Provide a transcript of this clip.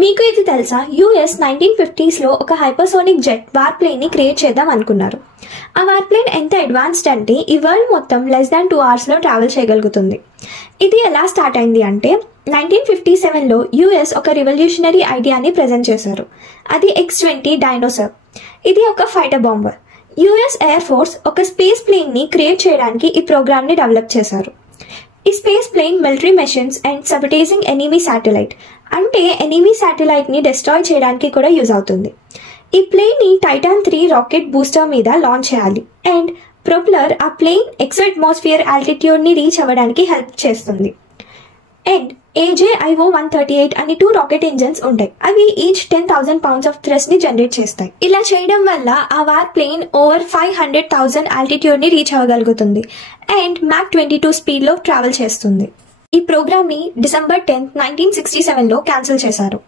మీకు ఇది తెలుసా, యూఎస్ 1950s ఒక హైపర్సోనిక్ జెట్ వార్ప్లేన్ ని క్రియేట్ చేద్దాం అనుకున్నారు. ఆ వార్ప్లేన్ ఎంత అడ్వాన్స్డ్ అంటే ఈ వరల్డ్ మొత్తం లెస్ దాన్ 2 hours ట్రావెల్ చేయగలుగుతుంది. ఇది ఎలా స్టార్ట్ అయింది అంటే 1957లో యూఎస్ ఒక రివల్యూషనరీ ఐడియాని ప్రజెంట్ చేశారు. అది X-20 డైనోసార్. ఇది ఒక fighter bomber. US air force ఒక స్పేస్ ప్లేన్ ని క్రియేట్ చేయడానికి ఈ ప్రోగ్రామ్ ని డెవలప్ చేశారు. ఈ space plane military missions and sabotaging enemy satellite, అంటే ఎనిమీ శాటిలైట్ ని డిస్ట్రాయ్ చేయడానికి కూడా యూజ్ అవుతుంది. ఈ ప్లేన్ ని టైటాన్ 3 రాకెట్ బూస్టర్ మీద లాంచ్ చేయాలి అండ్ ప్రొపెల్లర్ ఆ ప్లేన్ ఎక్సో అట్మాస్ఫియర్ ఆల్టిట్యూడ్ ని రీచ్ అవ్వడానికి హెల్ప్ చేస్తుంది. అండ్ AJ-IO-138 అని 2 రాకెట్ ఇంజన్స్ ఉంటాయి. అవి ఈచ్ 10,000 pounds ఆఫ్ థ్రస్ట్ ని జనరేట్ చేస్తాయి. ఇలా చేయడం వల్ల ఆ వార్ ప్లేన్ ఓవర్ 500,000 ఆల్టిట్యూడ్ ని రీచ్ అవ్వగలుగుతుంది అండ్ Mach 22 స్పీడ్ లో ట్రావెల్ చేస్తుంది. ఈ ప్రోగ్రామ్ ని December 10, 1967లో క్యాన్సిల్ చేశారు.